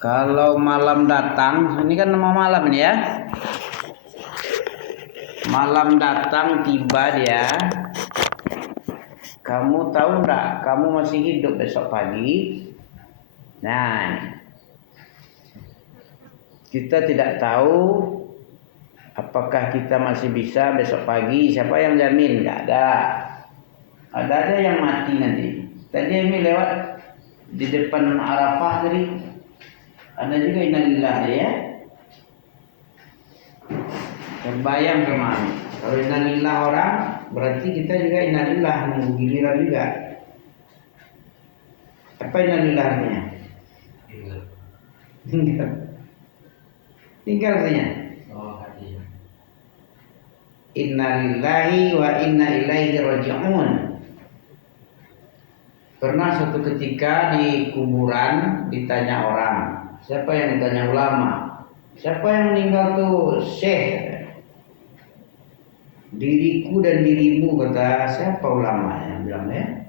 Kalau malam datang, ini kan nama malam ini ya. Malam datang tiba dia. Kamu tahu enggak, kamu masih hidup besok pagi? Nah, kita tidak tahu apakah kita masih bisa besok pagi. Siapa yang jamin? Enggak ada. Ada yang mati nanti. Tadi ini lewat di depan Arafah tadi. Ada juga innalillah ya. Terbayang kemana? Kalau innalillah orang, berarti kita juga innalillah, nunggu giliran juga. Apa innalillahnya? Tinggal. Tinggal saja. Innalillahi wa inna ilaihi raji'un. Pernah suatu ketika di kuburan ditanya orang. Siapa yang ditanya? Ulama. Siapa yang meninggal tuh? Syekh. Diriku dan dirimu, kata siapa ulama yang bilang ya?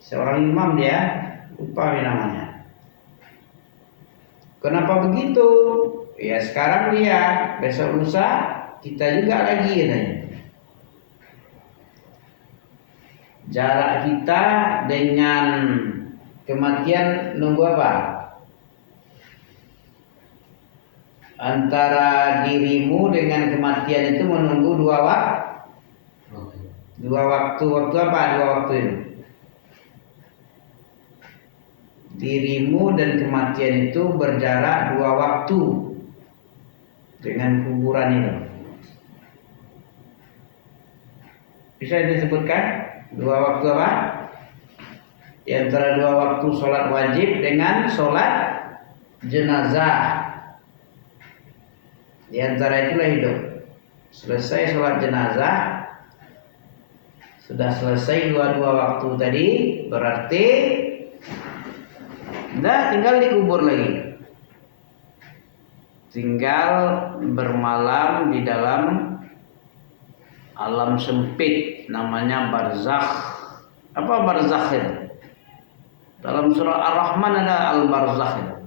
Seorang imam dia, lupa namanya. Kenapa begitu? Ya sekarang dia, besok lusa kita juga lagi katanya. Jarak kita dengan kematian nunggu apa? Antara dirimu dengan kematian itu menunggu dua waktu. Waktu apa? Dua waktu itu. Dirimu dan kematian itu berjarak dua waktu dengan kuburan itu. Bisa disebutkan dua waktu apa? Di antara dua waktu sholat wajib dengan sholat jenazah. Di antara itulah hidup. Selesai sholat jenazah, sudah selesai dua waktu tadi, berarti tinggal dikubur lagi. Tinggal bermalam di dalam alam sempit, namanya barzakh. Apa barzakh itu? Dalam surah Ar-Rahman ada al-barzakh itu.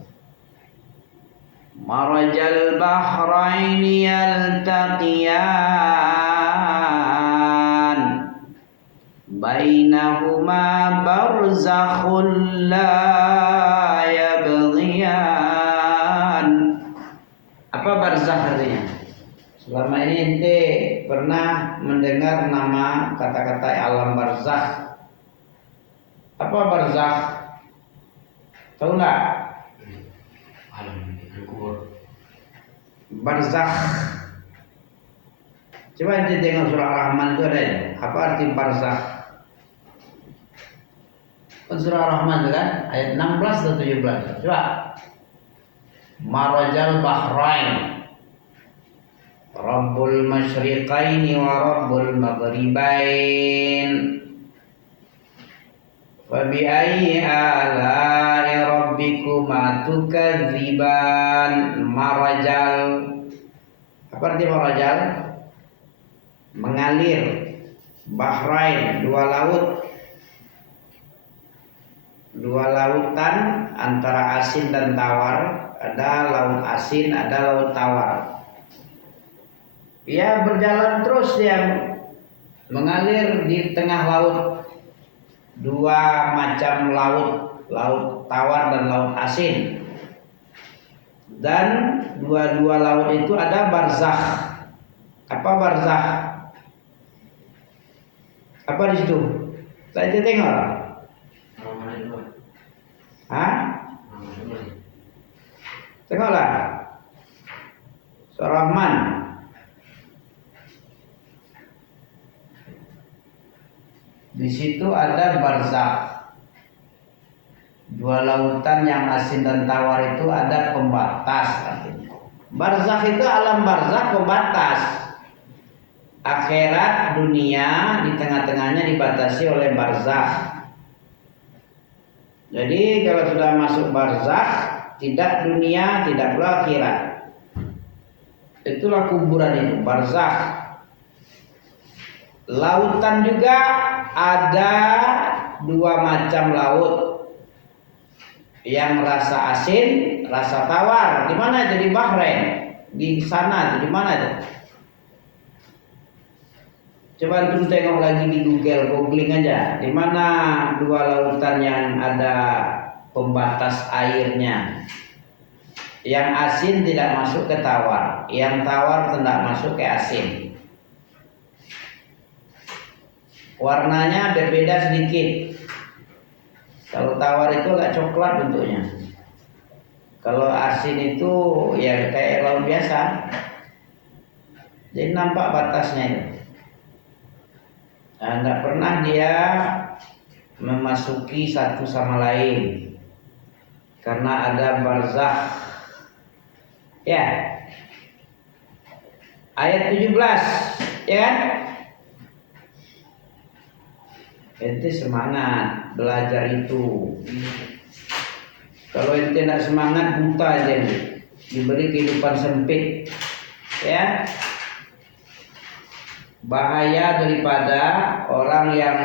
Marajal bahraini yaltaqiyan bainahuma barzakhun la yabghiyan. Apa barzakh artinya? Selama ini ente pernah mendengar nama kata-kata alam barzakh. Apa barzakh? Tahu enggak? Barzakh. Coba ente tengok surah Ar-Rahman itu ada ya. Apa arti barzakh? Surah Ar-Rahman itu kan ayat 16 atau 17. Coba. Marajal bahrain. Rabbul masyriqaini wa rabbul maghribain. Fabi ayyi ala'i rabbikuma tukadziban. Marajal. Apa arti marajal? Mengalir. Bahrain, dua laut. Dua lautan antara asin dan tawar. Ada laut asin, ada laut tawar. Ya berjalan terus dia mengalir di tengah laut. Dua macam laut, laut tawar dan laut asin. Dan dua-dua laut itu ada barzakh. Apa barzakh? Apa di situ? Saya tengok. Hah? Tengoklah. Surah Rahman. Di situ ada barzakh. Dua lautan yang asin dan tawar itu ada pembatas artinya. Barzakh itu alam barzakh, pembatas. Akhirat dunia di tengah-tengahnya dibatasi oleh barzakh. Jadi kalau sudah masuk barzakh, tidak dunia, tidak pula akhirat. Itulah kuburan itu, barzakh. Lautan juga ada dua macam laut. yang rasa asin, rasa tawar. Di mana itu? Di Bahrain. Di sana di mana itu? Coba antum tengok lagi di Google, googling aja. Di mana dua lautan yang ada pembatas airnya? Yang asin tidak masuk ke tawar, yang tawar tidak masuk ke asin. Warnanya berbeda sedikit. Kalau tawar itu agak coklat bentuknya. Kalau asin itu ya kayak laut biasa. Jadi nampak batasnya itu. Nah, nggak pernah dia memasuki satu sama lain karena ada barzakh. Ya. Ayat 17, ya kan? Ente semangat belajar itu. Kalau ente tidak semangat, buta aja, diberi kehidupan sempit, ya. Bahaya daripada orang yang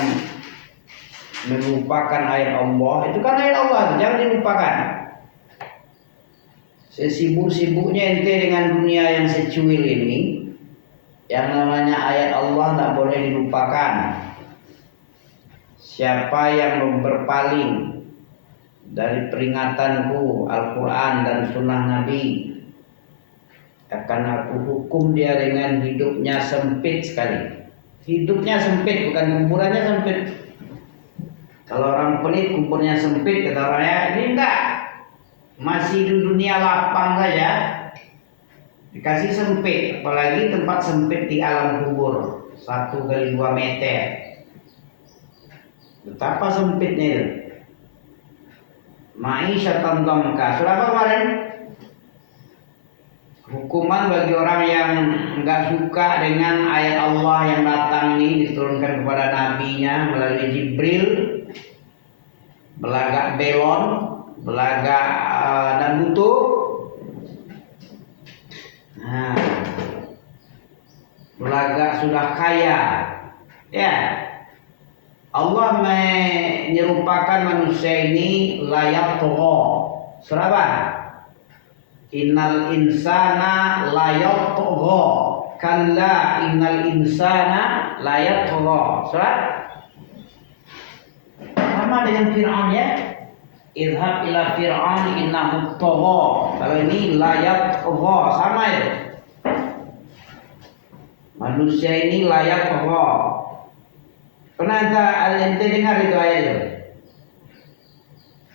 melupakan ayat Allah. Itu kan ayat Allah, jangan dilupakan. Sesibuk-sibuknya ente dengan dunia yang secuil ini, yang namanya ayat Allah tidak boleh dilupakan. Siapa yang berpaling dari peringatanku Al-Quran dan Sunnah Nabi, akan aku hukum dia dengan hidupnya sempit sekali. Hidupnya sempit, bukan kuburannya sempit. Kalau orang pelit kuburnya sempit, kata orangnya, ini enggak, masih di dunia lapang saja, dikasih sempit. Apalagi tempat sempit di alam kubur, 1 x 2 meter. Betapa sempitnya itu. Ma'isyatan dhamka. Surah apa kemarin? Hukuman bagi orang yang enggak suka dengan ayat Allah yang datang ini, diturunkan kepada nabinya melalui Jibril, belagak belon, belagak dan butuh. Nah, belagak sudah kaya, ya. Allah menyerupakan manusia ini layak togo. Surah apa? Innal insana layak togo. Kalla innal insana layak togo. Surah sama dengan Fir'aun, ya. Idhab ila Fir'aun innahu togo. Kalau ini layak togo, sama itu. Manusia ini layak togo. Pernah ente dengar itu ayat itu?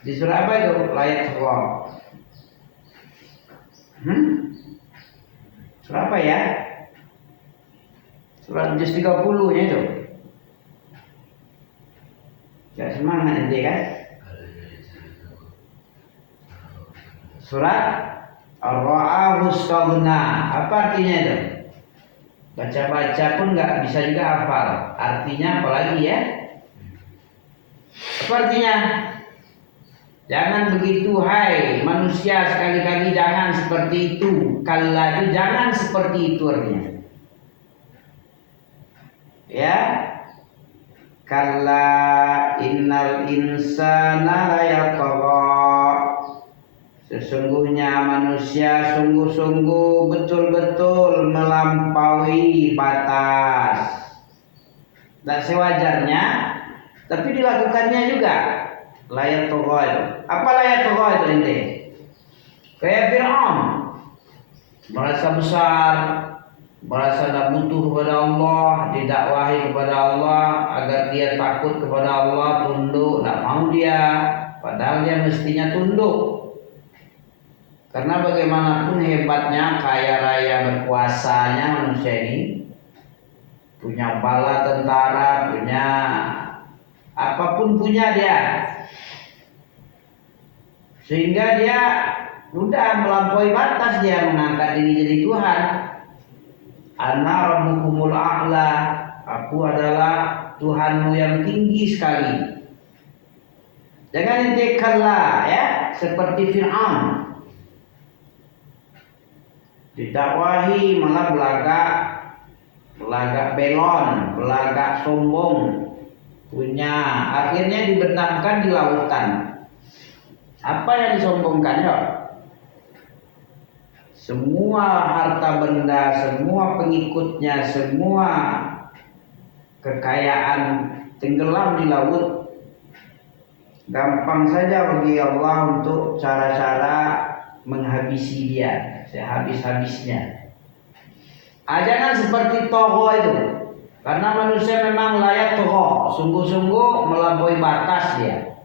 Di surah apa itu? Layak Allah. Surah apa ya? Surah juz 30 nya itu. Ya semangat ente kan? Surah Ar-Ra'ahu Istaghna. Apa artinya itu? Baca-baca pun nggak bisa juga hafal. Artinya apalagi, ya? Apa artinya? Jangan begitu, hai manusia, sekali-kali jangan seperti itu. Kalla itu jangan seperti itu artinya. Ya. Kalla innal insana layatagha. Sesungguhnya manusia sungguh-sungguh betul-betul melampaui batas. Tak sewajarnya, tapi dilakukannya juga. Layak togo itu. Apa layak togo itu ente? Kayak Fir'aun, merasa besar, merasa tidak butuh kepada Allah, didakwahi kepada Allah agar dia takut kepada Allah, tunduk, tidak mau dia. Padahal dia mestinya tunduk. Karena bagaimanapun hebatnya, kaya raya, berkuasanya manusia ini, punya bala tentara, punya apapun punya dia, sehingga dia sudah melampaui batas, dia mengangkat diri jadi Tuhan. Ana rabbukumul a'la, aku adalah Tuhanmu yang tinggi sekali. Jangan ente kalah, ya, seperti Fir'aun. Didakwahi malah belagak belon, belagak sombong, punya, akhirnya dibenamkan di lautan. Apa yang disombongkan ya? Semua harta benda, semua pengikutnya, semua kekayaan tenggelam di laut. Gampang saja bagi Allah untuk cara-cara menghabisi dia sehabis-habisnya. Jangan seperti Togo itu. Karena manusia memang layak Togo, sungguh-sungguh melampaui batas dia.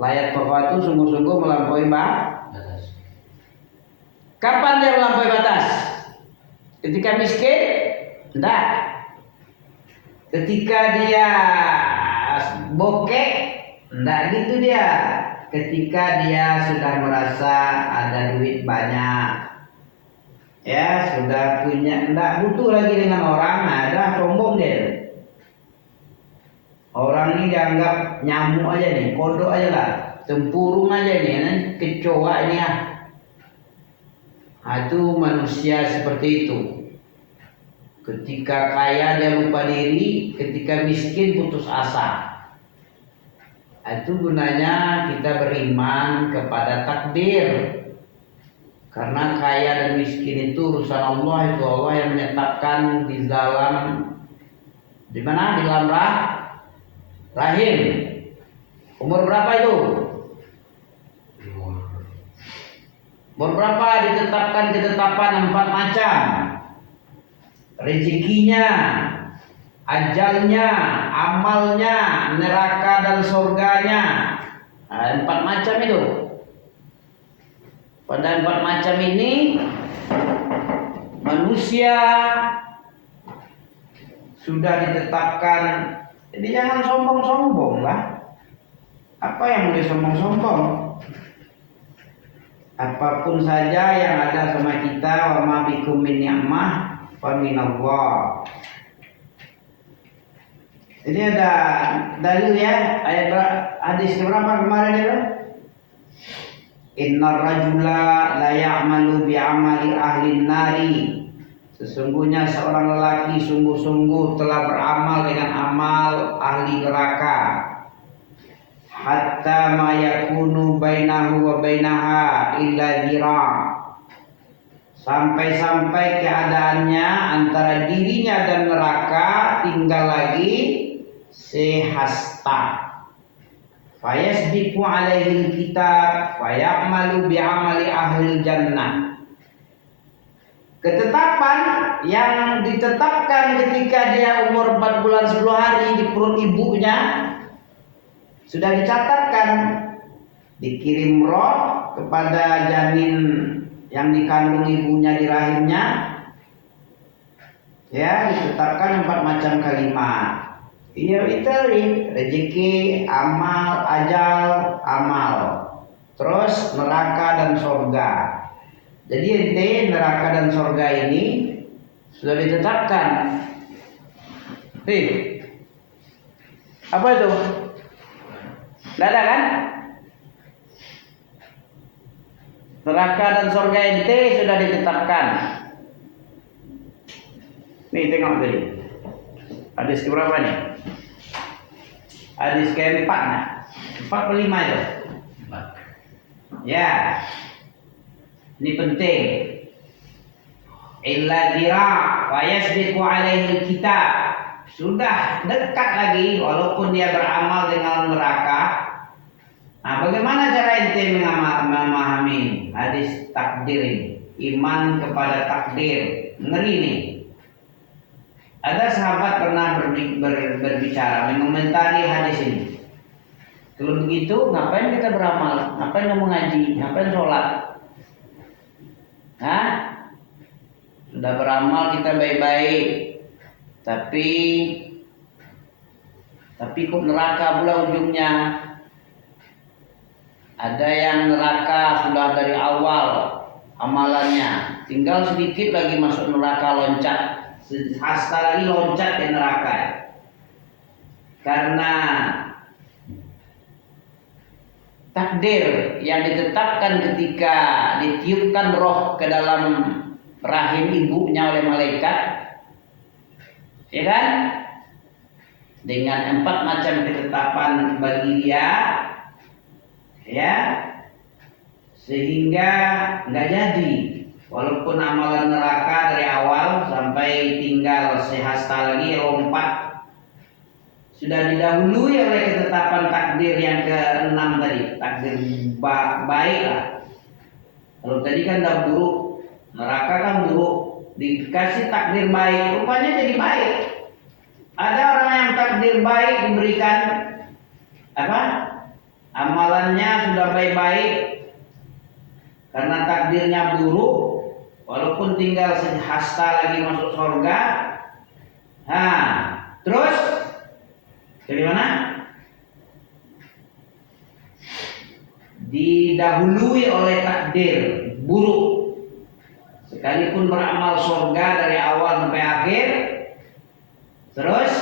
Layak Togo itu sungguh-sungguh melampaui batas. Kapan dia melampaui batas? Ketika miskin? Tidak. Ketika dia bokeh? Tidak gitu dia. Ketika dia sudah merasa ada duit banyak, ya sudah punya, tidak butuh lagi dengan orang, ada sombong dia. Orang ini dianggap nyamuk aja nih, kodok aja lah, tempurung aja nih, kecoa ini ya. Itu manusia seperti itu. Ketika kaya dia lupa diri, ketika miskin putus asa. Itu gunanya kita beriman kepada takdir. Karena kaya dan miskin itu urusan Allah, itu Allah yang menetapkan di dalam di mana? Di dalam rahim. Umur berapa itu? Umur berapa ditetapkan ketetapan 4 macam. Rezekinya, ajalnya, amalnya, neraka dan surganya. 4 macam itu. Pada 4 macam ini manusia sudah ditetapkan. Jadi jangan sombong-sombong lah. Apa yang mau disombong-sombong? Apapun saja yang ada sama kita, wa ma bikum min ni'mah fa minallah. Jadi ada dalil ya, ayat hadis berapa kemarin itu? Innar rajula la ya'malu bi'amali ahli nari. Sesungguhnya seorang lelaki sungguh-sungguh telah beramal dengan amal ahli neraka. Hatta ma yakunu bainahu wa bainaha illa dhira'. Sampai-sampai keadaannya antara dirinya dan neraka tinggal lagi sehasta. Fayasbiqu alaihi kitab fayamalu bi'amali ahli jannah. Ketetapan yang ditetapkan ketika dia umur 4 bulan 10 hari di perut ibunya sudah dicatatkan, dikirim roh kepada janin yang dikandung ibunya di rahimnya, ya ditetapkan 4 macam kalimat. Iya itu rezeki, amal, ajal, amal, terus neraka dan surga. Jadi ente neraka dan surga ini sudah ditetapkan. Apa itu? Tidak ada kan? Neraka dan surga ente sudah ditetapkan. Nih tengok tadi. Hadis keberapa nih? Hadis keempat nah. 45 itu. Ya. Ini penting. Illa dira wa yasbiqu alaihi kitab. Sudah dekat lagi walaupun dia beramal dengan neraka. Nah, bagaimana cara ente memahami hadis takdir ini? Iman kepada takdir. Ngeri nih. Ada sahabat pernah berbicara, mengomentari hadis ini. Kalau begitu, ngapain kita beramal? Ngapain kamu ngaji? Ngapain sholat? Hah? Sudah beramal kita baik-baik, tapi kok neraka pula ujungnya. Ada yang neraka sudah dari awal amalannya, tinggal sedikit lagi masuk neraka, loncat. Hasta lagi loncat ke neraka. Karena takdir yang ditetapkan ketika ditiupkan roh ke dalam rahim ibunya oleh malaikat, ya kan? Dengan 4 macam ketetapan bagi dia, ya, sehingga nggak jadi. Walaupun amalan neraka dari awal sampai tinggal sehasta lagi lompat, sudah didahului oleh ketetapan takdir yang ke-6 tadi, takdir baik lah. Kalau tadi kan dah buruk, neraka kan buruk, dikasih takdir baik, rupanya jadi baik. Ada orang yang takdir baik diberikan apa? Amalannya sudah baik-baik, karena takdirnya buruk, walaupun tinggal sehasta lagi masuk surga. Nah, terus bagaimana? Didahului oleh takdir buruk, sekalipun beramal surga dari awal sampai akhir, terus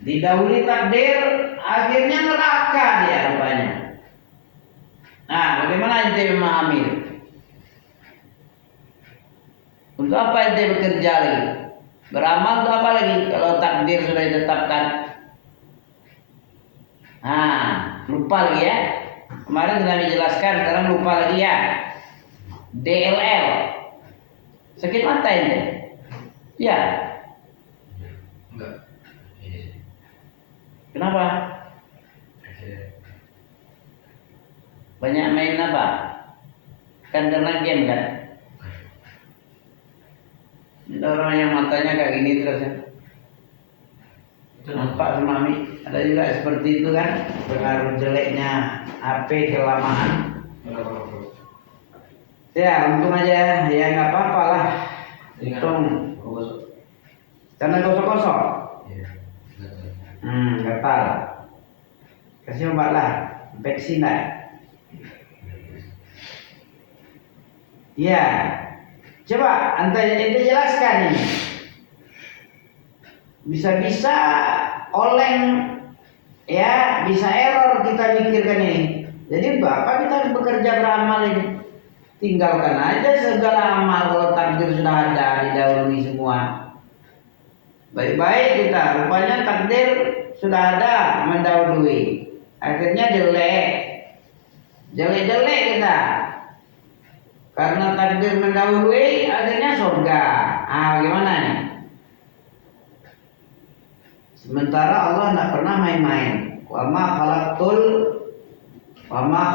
didahului takdir, akhirnya neraka dia rupanya. Nah, bagaimana ente memahami? Untuk apa ente bekerja lagi? Beramal untuk apa lagi kalau takdir sudah ditetapkan? Nah, lupa lagi ya. Kemarin sudah dijelaskan, sekarang lupa lagi ya. DLL. Sakit mata ente? Ya. Enggak. Kenapa? Banyak main apa? Kan karena game kan? Ada orang yang matanya kayak gini terus ya. Nampak Mami, ada juga seperti itu kan? Pengaruh jeleknya HP kelamaan. Ya untung aja, ya nggak apa-apa lah. Untung. Karena gosok-gosok. Gatal. Kasih obat lah, vaksin lah. Ya, coba ente jelaskan ini. Bisa-bisa oleng, ya, bisa error kita mikirkan ini. Jadi Bapak kita harus bekerja beramal ini. Tinggalkan aja segala amal kalau takdir sudah ada, didahului semua. Baik-baik kita, rupanya takdir sudah ada mendahului. Akhirnya jelek. Jelek-jelek kita. Karena takdir mendahului, akhirnya surga. Gimana nih? Sementara Allah tidak pernah main-main. Wa ma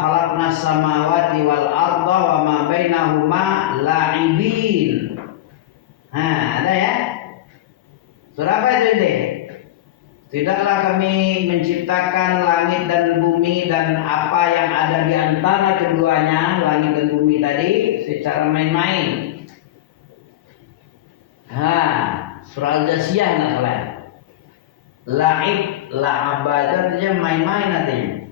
khalaqnas samawati wal arda wa ma bainahuma la'ibin. Ada ya? Surah apa itu deh? Tidaklah kami menciptakan langit dan bumi dan apa yang ada di antara keduanya, langit dan bumi tadi, secara main-main. Surah Al-Jasiyah nggak salah. La'ib, la'aba itu artinya main-main artinya.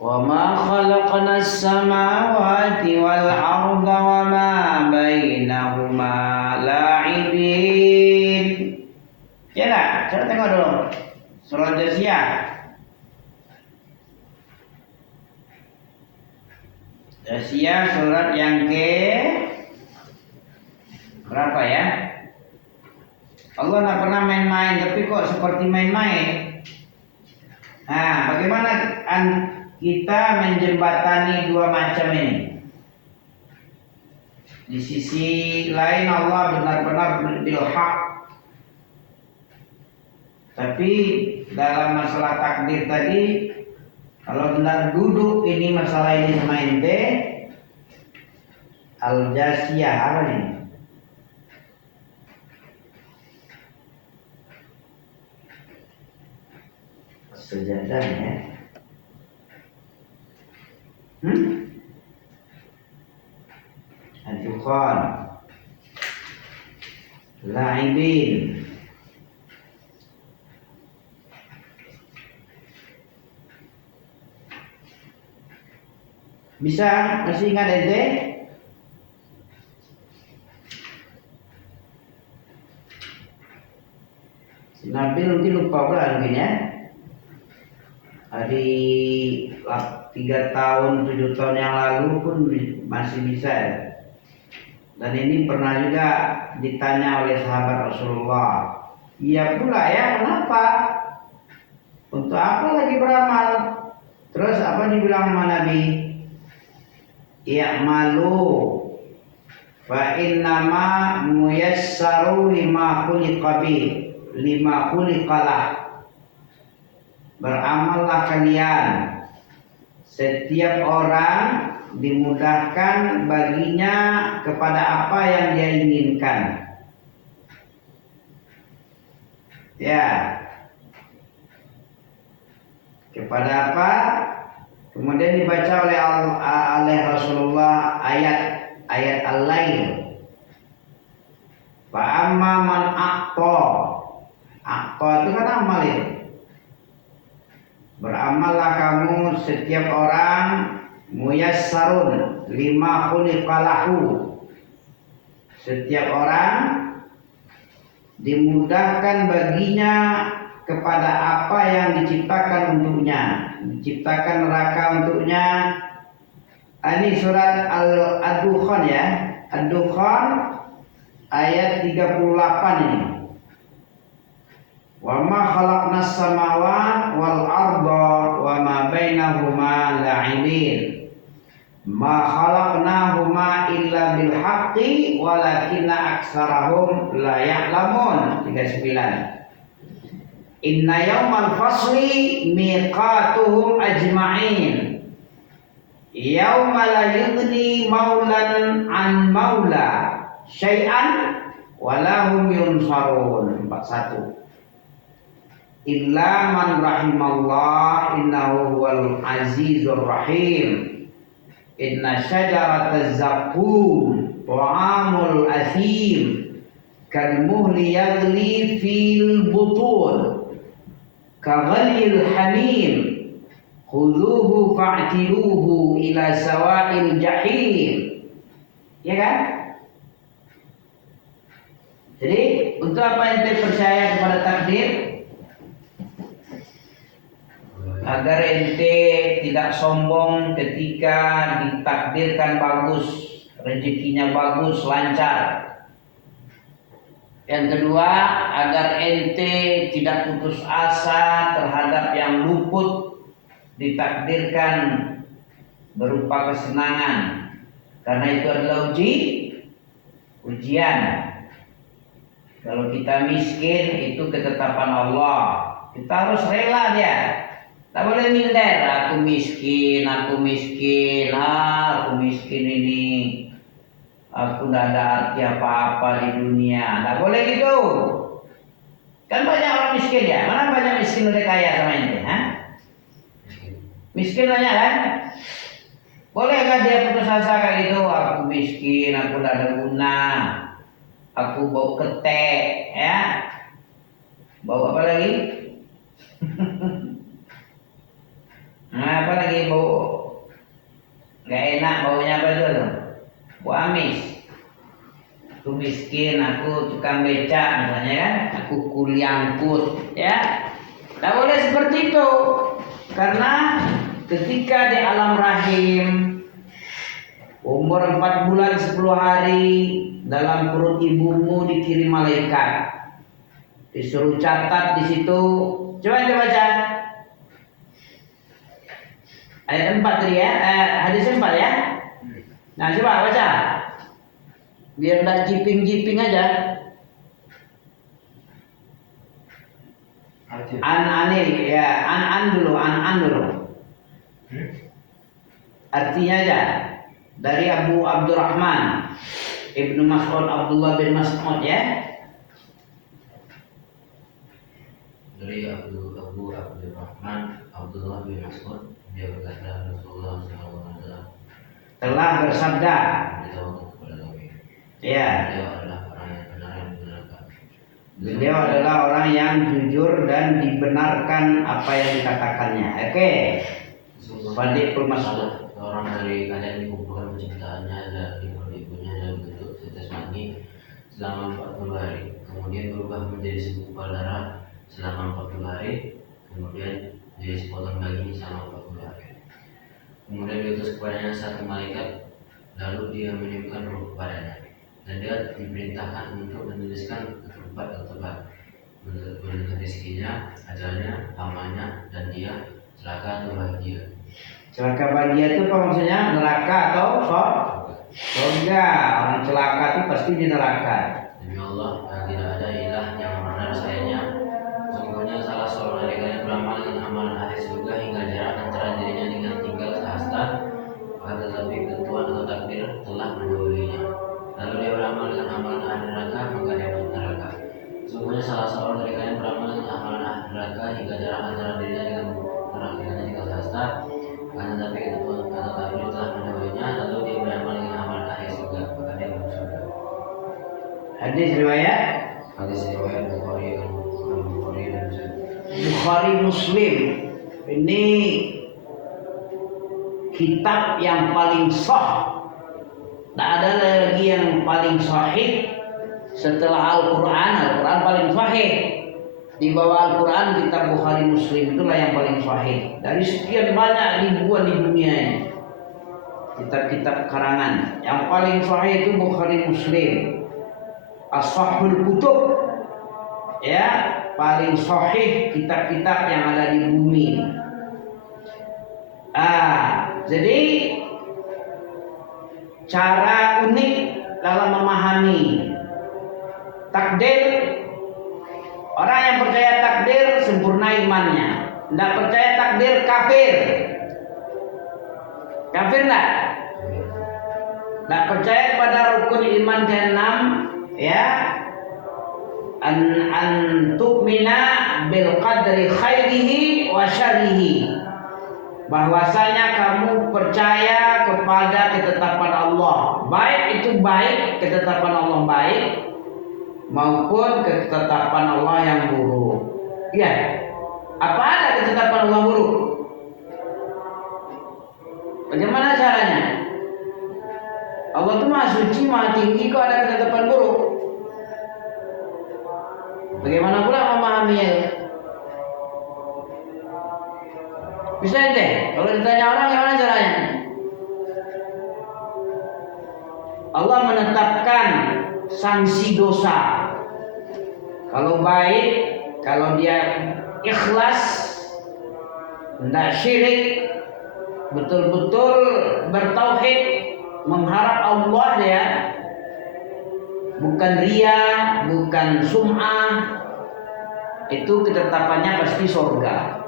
Wa ma khalaqnas samawati wal arda wa ma bainahuma la'ibin. Ya enggak? Coba tengok dulu. Surah Al-Jasiyah. Jasiyah surat yang ke berapa ya? Allah tidak pernah main-main, tapi kok seperti main-main. Bagaimana kita menjembatani dua macam ini? Di sisi lain Allah benar-benar bil-haq. Tapi dalam masalah takdir tadi, kalau benar duduk ini masalah ini sama ente, Al-Jasiyah apa nih? Sejadah ya. Al-Dukhan, La'ibin. Bisa masih ingat ente? Si Nabil mungkin lupa pula mungkin ya. Hari 3 tahun 7 tahun yang lalu pun masih bisa ya. Dan ini pernah juga ditanya oleh sahabat Rasulullah. Iya pula ya, kenapa? Untuk apa lagi beramal? Terus apa dibilang sama Nabi? I'malu fa innama muyassaru lima khuliqa bih, lima khuliqalah. Beramallah kalian, setiap orang dimudahkan baginya kepada apa yang dia inginkan. Ya, kepada apa? Kemudian dibaca oleh Rasulullah ayat Al-Lail. Fa amma man aqta. Aqta itu kan amal itu. Beramallah kamu setiap orang muyassarun lima khuliqalahu. Setiap orang dimudahkan baginya kepada apa yang diciptakan untuknya, diciptakan neraka untuknya. Ini surat Ad-Dukhan ya, Ad-Dukhan ayat 38 ini. Wa ma khalaqnas samawati wal arda wa ma bainahuma la'ibin. Ma khalaqnahuma illa bil haqqi walakinna aktsarahum la ya'lamun. 39. Inna yawmal fasli miqatuhum ajma'in. Yawma la yughni maulan an maula syai'an walahum yunsarun. 41. Illa man rahimallah innahu huwal azizur rahim. Inna syajarataz zaqqum ta'amul athim kalmuhli yaghli fil butun kaghalil hamim khudhuhu fa'tiluhu ila sawa'il jahim. Ya kan? Jadi untuk apa ente percaya kepada takdir? Agar ente tidak sombong ketika ditakdirkan bagus, rezekinya bagus, lancar. Yang kedua, agar ente tidak putus asa terhadap yang luput ditakdirkan berupa kesenangan. Karena itu adalah ujian. Kalau kita miskin itu ketetapan Allah. Kita harus rela dia. Tak boleh minder, aku miskin ini, aku tidak ada arti apa-apa di dunia. Tak boleh gitu. Kan banyak orang miskin ya, mana banyak miskin udah kaya sama ini, ha? Miskin banyak kan? Bolehkah dia putus asa kayak gitu? Aku miskin, aku tidak ada guna, aku bau ketek, ya? Bau apa lagi? Nah, apa lagi bau gak enak, baunya apa itu? Bau amis. Aku miskin, aku tukang becak misalnya kan, aku kuli angkut, ya. Tidak boleh seperti itu, karena ketika di alam rahim umur 4 bulan 10 hari dalam perut ibumu dikirim malaikat, disuruh catat di situ. Coba kita baca. Ayat 4 tadi ya, hadis 4 ya. Nah coba baca, biar tidak jiping aja. An-anil ya, an dulu. Artinya aja dari Abu Abdurrahman Ibnu Mas'ud, Abdullah bin Mas'ud ya. Dari Abu Abdurrahman Abdullah bin Mas'ud, dia berkata Rasulullah SAW telah bersabda, ya, beliau adalah orang yang jujur dan dibenarkan apa yang dikatakannya. Oke, Fadhil Mas'ud. Orang dari kalian dikumpulkan penciptaannya dan di ibunya dalam bentuk tetes mani selama 40 hari, kemudian berubah menjadi segumpal darah selama 40 hari, kemudian jadi sepotong daging selama 40 hari. Kemudian diutus kepadanya satu malaikat, lalu dia meniupkan roh kepadanya, dan dia diperintahkan untuk menuliskan tempat menentukan rezekinya, ajalnya, amalnya, dan dia celaka atau bahagia. Celaka bahagia itu apa maksudnya? Neraka atau surga. Orang celaka itu pasti di neraka. Demi Allah, yang tidak ada ilah yang benar sayanya. Sungguhnya salah seorang dari kalian beramal dengan amalan ahli surga hingga jarak antara dirinya dengan tinggal sehasta. Akan tetapi ketentuan atau takdir telah mendahulunya. Lalu dia beramal dengan amalan ahli neraka, maka dia masuk neraka. Sungguhnya salah seorang dari kalian beramal dengan amalan ahli neraka hingga jarak antara dirinya dengan neraka tinggal sehasta. Akan tetapi ketentuan atau takdir telah mendahulunya. Lalu dia beramal dengan amalan ahli surga, maka dia masuk surga. Hadis riwayat Bukhari dan Muslim. Bukhari Muslim. Ini kitab yang paling sah. Tak ada lagi yang paling sahih setelah Al-Quran. Al-Quran paling sahih. Di bawah Al-Quran kitab Bukhari Muslim itulah yang paling sahih. Dari sekian banyak ribuan di dunia ini, kitab-kitab karangan yang paling sahih itu Bukhari Muslim. As-Sahhul Kutub, ya, paling sahih kitab-kitab yang ada di bumi. Jadi cara unik dalam memahami takdir. Orang yang percaya takdir sempurna imannya. Tidak percaya takdir kafir. Kafir enggak? Tidak percaya pada rukun iman ke-6, ya, an tu'mina bil qadri khairihi wa syarrihi, bahwasanya kamu percaya kepada ketetapan Allah, baik itu baik, ketetapan Allah baik, maupun ketetapan Allah yang buruk. Ya, apa ada ketetapan Allah buruk? Bagaimana caranya? Allah itu maha suci, maha tinggi, kok ada ketetapan buruk? Bagaimana pula memahaminya? Bisa ente? Kalau ditanya orang, gimana caranya? Allah menetapkan sanksi dosa. Kalau baik, kalau dia ikhlas, tidak syirik, betul-betul bertauhid, mengharap Allah, dia bukan ria, bukan sum'ah, itu ketetapannya pasti surga.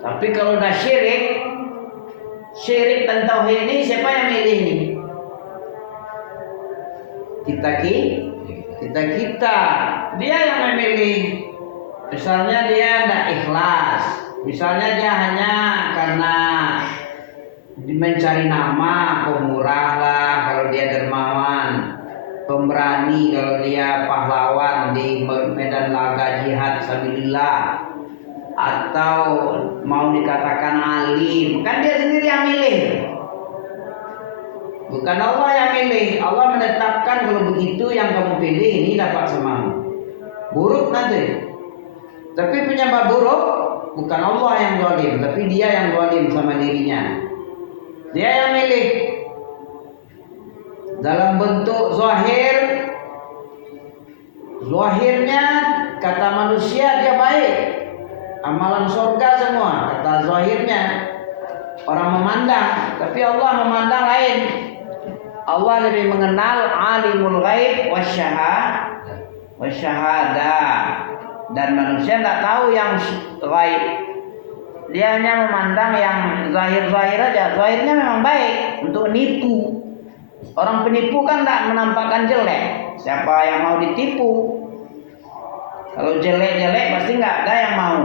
Tapi kalau udah syirik dan tauhid ini, siapa yang milih ini? Kita. Dia yang memilih. Misalnya dia tidak ikhlas, misalnya dia hanya karena mencari nama, pemurah lah kalau dia dermawan, pemberani kalau dia pahlawan di medan laga jihad sabilillah, atau mau dikatakan alim, kan dia sendiri yang milih, bukan Allah yang milih. Allah menetapkan kalau begitu yang kamu pilih ini dapat semamu, buruk nanti. Tapi penyebab buruk bukan Allah yang zalim, tapi dia yang zalim sama dirinya. Dia yang milih. Dalam bentuk zahirnya kata manusia dia baik, amalan surga semua kata zahirnya orang memandang, tapi Allah memandang lain. Allah lebih mengenal alimul ghaib wasyahadah, dan manusia tidak tahu yang ghaib. Dia hanya memandang yang zahir-zahir aja. Zahirnya memang baik untuk nipu. Orang penipu kan tidak menampakkan jelek. Siapa yang mau ditipu? Kalau jelek-jelek pasti nggak ada yang mau.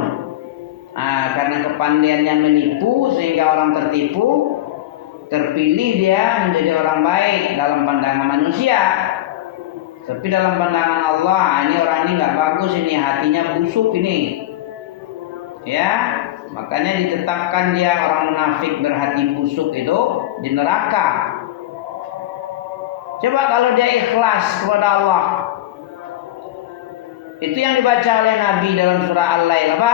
Karena kepandaiannya menipu sehingga orang tertipu, terpilih dia menjadi orang baik dalam pandangan manusia. Tapi dalam pandangan Allah, ini orang ini nggak bagus, ini hatinya busuk ini. Ya, makanya ditetapkan dia orang munafik berhati busuk itu di neraka. Coba kalau dia ikhlas kepada Allah, itu yang dibaca oleh Nabi dalam surah Al-Lail apa?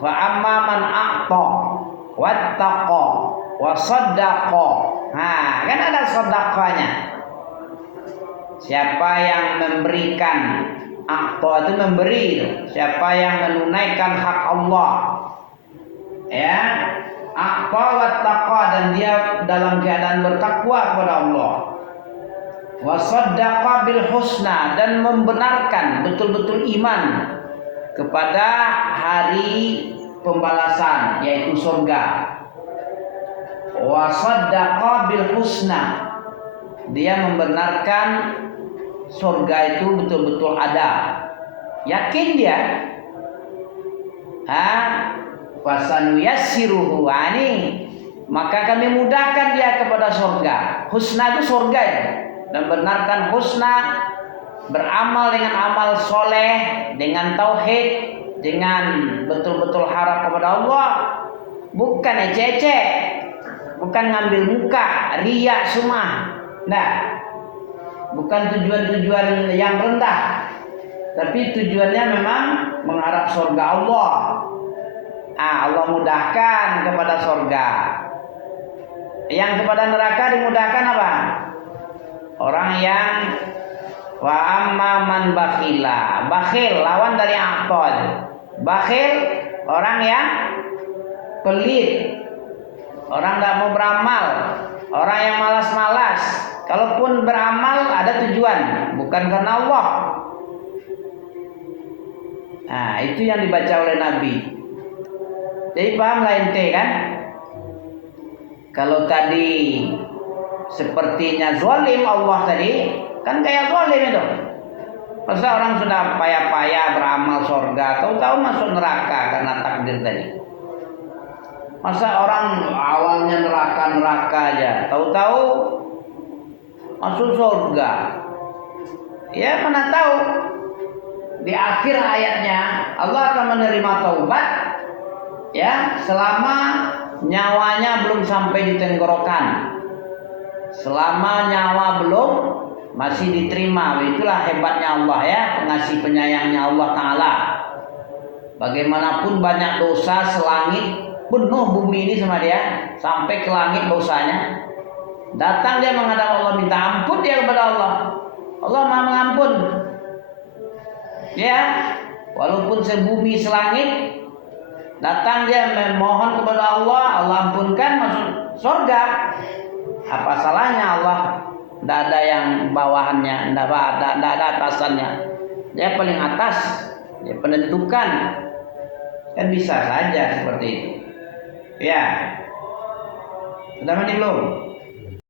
Fa amma man a'ta wattaqa wa saddaqa. Kan ada sedekahnya. Siapa yang memberikan, a'ta itu memberi. Siapa yang menunaikan hak Allah, ya, aqwa wa taqwa, dan dia dalam keadaan bertakwa kepada Allah. Wa saddaqa bil husna, dan membenarkan betul-betul iman kepada hari pembalasan yaitu surga. Wa saddaqa bil husna, dia membenarkan surga itu betul-betul ada. Yakin dia. Fasanuyassiruhu, maka kami mudahkan dia kepada surga. Husna itu surga ya. Dan benarkan husna, beramal dengan amal soleh, dengan tauhid, dengan betul-betul harap kepada Allah, bukan ecek-ecek, bukan ngambil muka, riya semua. Nah, bukan tujuan-tujuan yang rendah, tapi tujuannya memang mengharap surga Allah. Allah mudahkan kepada surga. Yang kepada neraka dimudahkan apa? Orang yang wa amma man bakhila. Bakhil lawan dari aqtad. Bakhil orang yang pelit, orang tidak mau beramal, orang yang malas-malas. Kalaupun beramal ada tujuan, bukan karena Allah. Nah, itu yang dibaca oleh Nabi. Jadi pahamlah ente kan? Kalau tadi sepertinya zalim Allah tadi, kan kayak zalim itu. Masa orang sudah payah-payah beramal surga, tahu-tahu masuk neraka karena takdir tadi. Masa orang awalnya neraka aja, tahu-tahu masuk surga. Ya mana tahu, di akhir ayatnya Allah akan menerima taubat ya selama nyawanya belum sampai di tenggorokan, selama nyawa belum masih diterima. Itulah hebatnya Allah ya, pengasih penyayangnya Allah Ta'ala. Bagaimanapun banyak dosa selangit, penuh bumi ini sama dia, sampai ke langit dosanya, datang dia menghadap Allah, minta ampun dia kepada Allah. Allah Maha mengampun ya, walaupun sebumi selangit, datang dia memohon kepada Allah, Allah ampunkan, masuk surga. Apa salahnya Allah? Tidak ada yang bawahannya, tidak ada atasannya. Dia paling atas, dia penentukan. Kan bisa saja seperti itu. Ya, sudah mandi belum?